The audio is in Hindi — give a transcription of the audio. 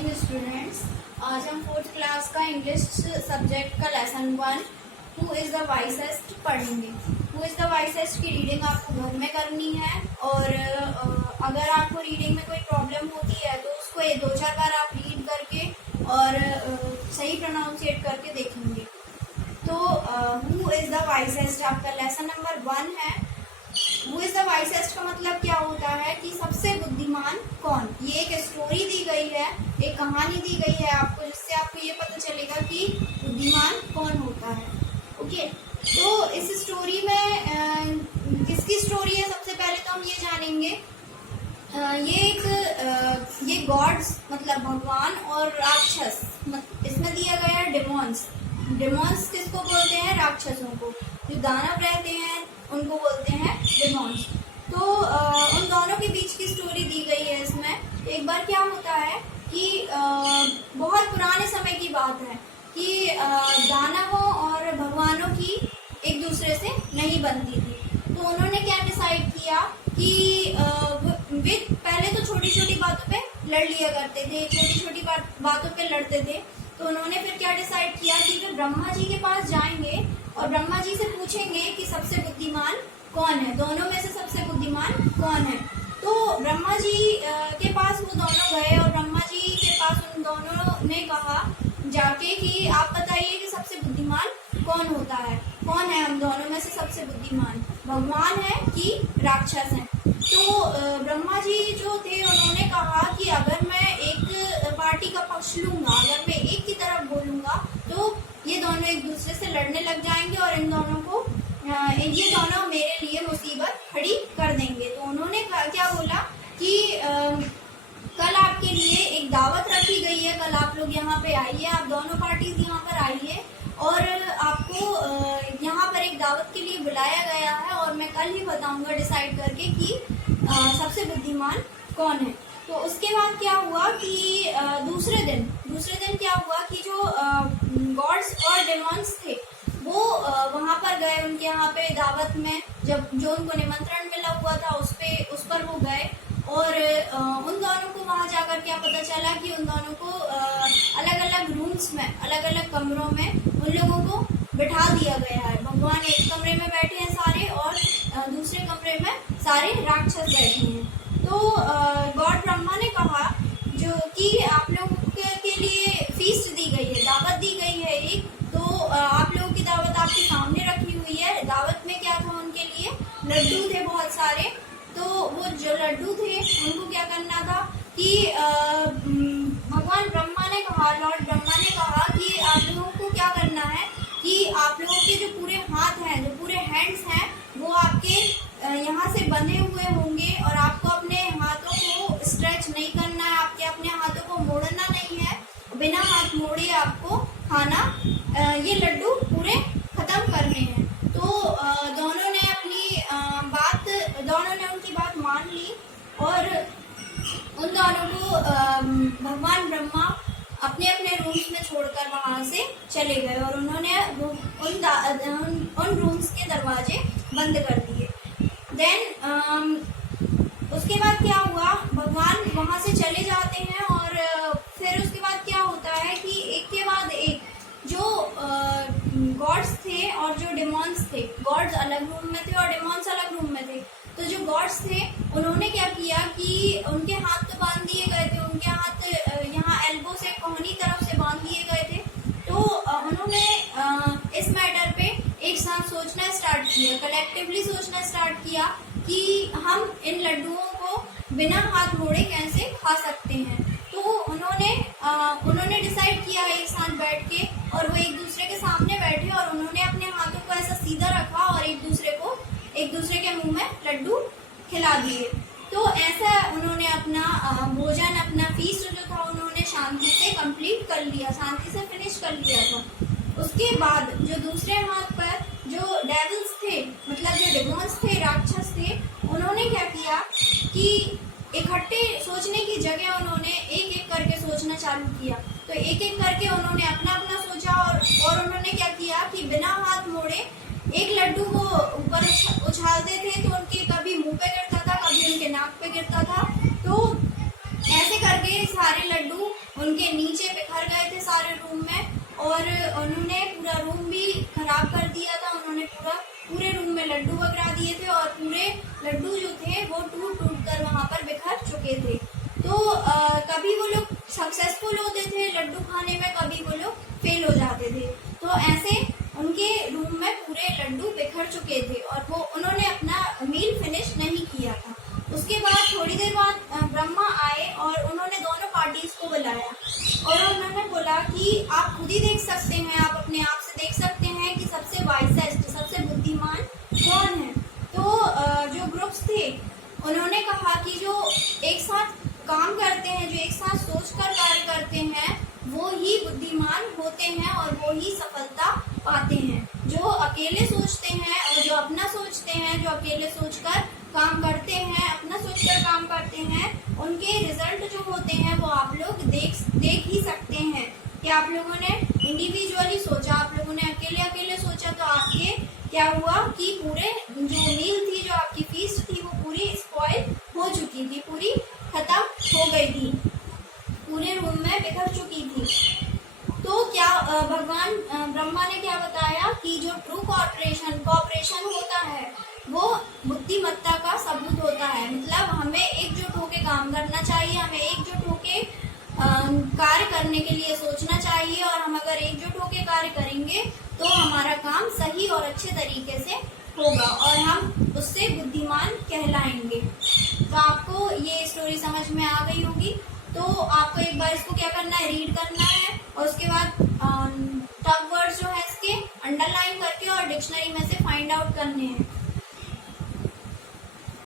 Morning students. आज हम फोर्थ क्लास का इंग्लिश सब्जेक्ट का lesson 1 who is the wisest पढ़ेंगे। हु इज़ द वाइसेस्ट की रीडिंग आपको घर में करनी है और अगर आपको रीडिंग में कोई प्रॉब्लम होती है तो उसको 2-4 बार आप रीड करके और सही प्रोनाउंसिएट करके देखेंगे। तो हु इज़ द वाइसेस्ट आपका लेसन नंबर 1 है। हु इज द वाइसेस्ट का मतलब क्या होता है कि सबसे बुद्धिमान कौन। ये एक स्टोरी दी गई है, एक कहानी दी गई है आपको, जिससे आपको ये पता चलेगा कि बुद्धिमान कौन होता है। ओके, तो इस स्टोरी में किसकी स्टोरी है सबसे पहले तो हम ये जानेंगे। ये गॉड्स मतलब भगवान और राक्षस, इसमें दिया गया है डेमॉन्स। डेमॉन्स किसको बोलते हैं? राक्षसों को। जो दानव रहते हैं उनको बोलते हैं डेमॉन्स। तो उन दोनों के बीच की स्टोरी दी गई है इसमें। एक बार क्या होता है कि बहुत पुराने समय की बात है कि दानवों और भगवानों की एक दूसरे से नहीं बनती थी। तो उन्होंने क्या डिसाइड किया कि वे पहले तो छोटी छोटी बातों पे लड़ लिया करते थे, छोटी छोटी बातों पे लड़ते थे। तो उन्होंने फिर क्या डिसाइड किया कि वे ब्रह्मा जी के पास जाएंगे और ब्रह्मा जी से पूछेंगे कि सबसे बुद्धिमान कौन है, दोनों में से सबसे बुद्धिमान कौन है। तो ब्रह्मा जी के पास वो दोनों गए और ब्रह्मा जी के पास उन दोनों ने कहा जाके कि आप बताइए कि सबसे बुद्धिमान कौन होता है, कौन है हम दोनों में से सबसे बुद्धिमान, भगवान है कि राक्षस है। तो ब्रह्मा जी जो थे उन्होंने कहा कि अगर मैं एक पार्टी का पक्ष लूंगा, अगर मैं एक की तरफ बोलूंगा तो ये दोनों एक दूसरे से लड़ने लग जाएंगे और इन दोनों को ये दोनों मेरे लिए मुसीबत खड़ी कर देंगे। तो उन्होंने क्या बोला कि कल आपके लिए एक दावत रखी गई है, कल आप लोग यहाँ पे आइए, आप दोनों पार्टीज यहाँ पर आइए और आपको यहाँ पर एक दावत के लिए बुलाया गया है और मैं कल ही बताऊंगा डिसाइड करके कि सबसे बुद्धिमान कौन है। तो उसके बाद क्या हुआ कि दूसरे दिन क्या हुआ कि जो गॉड्स और डेमॉन्स थे वो वहाँ पर गए, उनके यहाँ पे दावत में जो उनको निमंत्रण मिला हुआ था उस पर वो गए और उन दोनों को वहाँ जाकर क्या पता चला कि उन दोनों को अलग अलग रूम्स में, अलग अलग कमरों में उन लोगों को बिठा दिया गया है। भगवान एक कमरे में बैठे हैं सारे और दूसरे कमरे में सारे राक्षस बैठे हैं। तो गॉड ब्रह्मा ने कहा जो कि आप लोगों के लिए फीस्ट दी गई है, दावत दी गई है एक, तो आप लोगों की दावत आपके सामने रखी हुई है। दावत में क्या था उनके लिए? लड्डू थे बहुत सारे। तो वो जो लड्डू थे उनको क्या करना था कि भगवान ब्रह्मा ने कहा, लॉर्ड ब्रह्मा ने कहा कि आप लोगों को क्या करना है कि आप लोगों के जो पूरे हाथ हैं, जो पूरे हैंड्स हैं, वो आपके यहाँ से बंधे हुए होंगे और आपको अपने हाथों को स्ट्रेच नहीं करना है, आपके अपने हाथों को मोड़ना नहीं है, बिना हाथ मोड़े आपको खाना ये लड्डू पूरे खत्म करने हैं। तो दोनों ने उनकी बात मान ली और उन दोनों को भगवान ब्रह्मा अपने अपने रूम्स में छोड़कर वहां से चले गए और उन्होंने उन रूम्स के दरवाजे बंद कर दिए। देन उसके बाद क्या हुआ, भगवान वहां से चले जाते हैं और फिर उसके बाद क्या होता है कि एक के बाद एक जो गॉड्स थे और जो डेमॉन्स थे, गॉड्स अलग रूम में थे और डेमॉन्स अलग रूम में थे। तो जो गॉड्स थे उन्होंने क्या किया कि उनके हाथ तो बांध दिए गए थे, उनके हाथ यहाँ एल्बो से कोहनी तरफ से बांध दिए गए थे। तो उन्होंने इस मैटर पे एक साथ सोचना स्टार्ट किया, कलेक्टिवली सोचना स्टार्ट किया कि हम इन लड्डुओं को बिना हाथ मोड़े कैसे खा सकते हैं। तो उन्होंने डिसाइड किया एक साथ बैठ के और वो एक दूसरे के सामने बैठे और उन्होंने अपने हाथों को ऐसा सीधा रखा और एक दूसरे के मुंह में लड्डू खिला दिए। तो ऐसा उन्होंने अपना भोजन, अपना फीस्ट जो था उन्होंने शांति से कंप्लीट कर लिया, शांति से फिनिश कर लिया था। उसके बाद जो दूसरे हाथ पर जो डेविल्स थे, मतलब जो डेमॉन्स थे, राक्षस थे, उन्होंने क्या किया कि इकट्ठे सोचने की जगह उन्होंने एक एक करके सोचना चालू किया। तो एक एक करके उन्होंने अपना अपना सोचा और उन्होंने क्या किया कि बिना हाथ मोड़े एक लड्डू को ऊपर उछालते थे तो उनके कभी मुंह पे गिरता था, कभी उनके नाक पे गिरता था। तो ऐसे करके सारे लड्डू उनके नीचे बिखर गए थे सारे रूम में, और उन्होंने पूरा रूम भी खराब कर दिया था। उन्होंने पूरे रूम में लड्डू वगैरह दिए थे, और पूरे लड्डू जो थे वो टूट कर वहाँ पर बिखर चुके थे। तो कभी वो लोग सक्सेसफुल होते थे लड्डू खाने में, कभी वो लोग फेल हो जाते थे। तो ऐसे उनके रूम में पूरे लड्डू बिखर चुके थे, और वो उन्होंने अपना मील फिनिश नहीं किया था। उसके बाद थोड़ी देर बाद ब्रह्मा आए और उन्होंने दोनों पार्टीज को बुलाया, और उन्होंने बोला कि आप खुद ही देख सकते हैं, आप अपने आप से देख सकते हैं कि सबसे वाइसेस्ट, सबसे बुद्धिमान कौन है। तो जो ग्रुप्स थे उन्होंने कहा कि जो एक साथ काम करते हैं, जो एक साथ सोचकर कार्य करते हैं, वो ही बुद्धिमान होते हैं और वो ही सफलता पाते हैं। जो अकेले सोचते हैं और जो अपना सोचते हैं, जो अकेले सोचकर काम करते हैं, अपना सोचकर काम करते हैं, उनके रिजल्ट जो होते हैं वो आप लोग देख ही सकते हैं कि आप लोगों ने इंडिविजुअली सोचा, आप लोगों ने अकेले सोचा, तो आपके क्या हुआ कि पूरे जो मील थी, जो आपकी फीस थी, वो पूरी स्पॉइल हो चुकी थी, पूरी खत्म हो गई थी, पूरे रूम में बिखर चुकी थी। तो क्या भगवान ब्रह्मा ने क्या बताया कि जो ट्रू कोऑपरेशन होता है वो बुद्धिमत्ता का सबूत होता है। मतलब हमें एकजुट होकर काम करना चाहिए, हमें एकजुट होकर कार्य करने के लिए सोचना चाहिए, और हम अगर एकजुट होकर कार्य करेंगे तो हमारा काम सही और अच्छे तरीके से होगा और हम उससे बुद्धिमान कहलाएंगे। तो आपको ये स्टोरी समझ में आ गई होगी। तो आपको एक बार इसको क्या करना है, रीड करना है, और उसके बाद टॉप वर्ड्स जो है इसके अंडरलाइन करके और डिक्शनरी में से फाइंड आउट करने हैं।